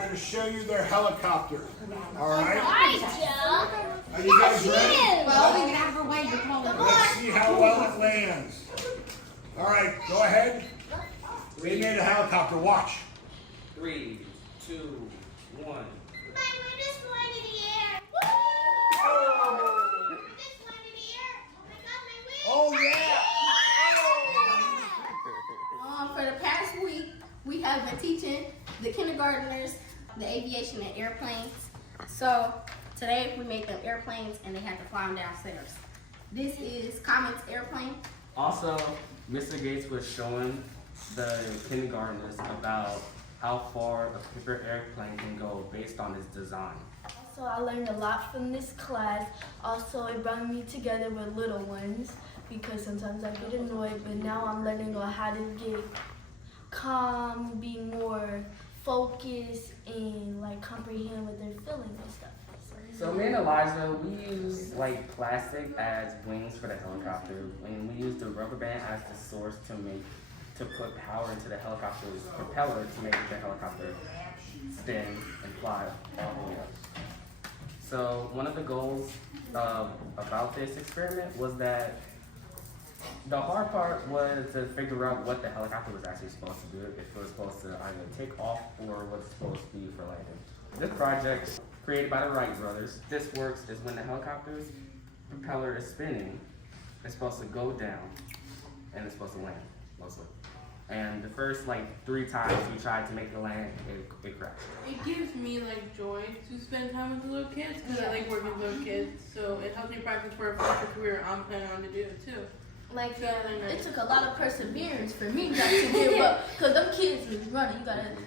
going to show you their helicopter. All right? Alright, Joe. Are you guys ready? Well, we can have her way to call it. Let's see how well it lands. All right, go ahead. We made a helicopter. Watch. 3, 2, 1. Oh, yeah. For the past week, we have been teaching the kindergartners the aviation and airplanes. So today we made them airplanes and they had to fly them downstairs. This is Comet's airplane. Also, Mr. Gates was showing the kindergartners about how far a paper airplane can go based on its design. Also, I learned a lot from this class. Also, it brought me together with little ones because sometimes I get annoyed, but now I'm learning on how to get calm, be more focused, and like comprehend what they're feeling and stuff. So me and Elijah, we use like plastic as wings for the helicopter, and we use the rubber band as the source to put power into the helicopter's propeller to make the helicopter spin and fly all the way up. So one of the goals about this experiment was that the hard part was to figure out what the helicopter was actually supposed to do, if it was supposed to either take off or what it's supposed to be for landing. This project, created by the Wright brothers, this works is when the helicopter's propeller is spinning, it's supposed to go down and it's supposed to land, mostly. And the first 3 times we tried to make it land, it crashed. It gives me joy to spend time with the little kids because I like working with little kids. So it helps me practice for a future career I'm planning on to do it too. It took a lot of perseverance for me not to give up because them kids was running.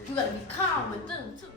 You gotta be calm with them too.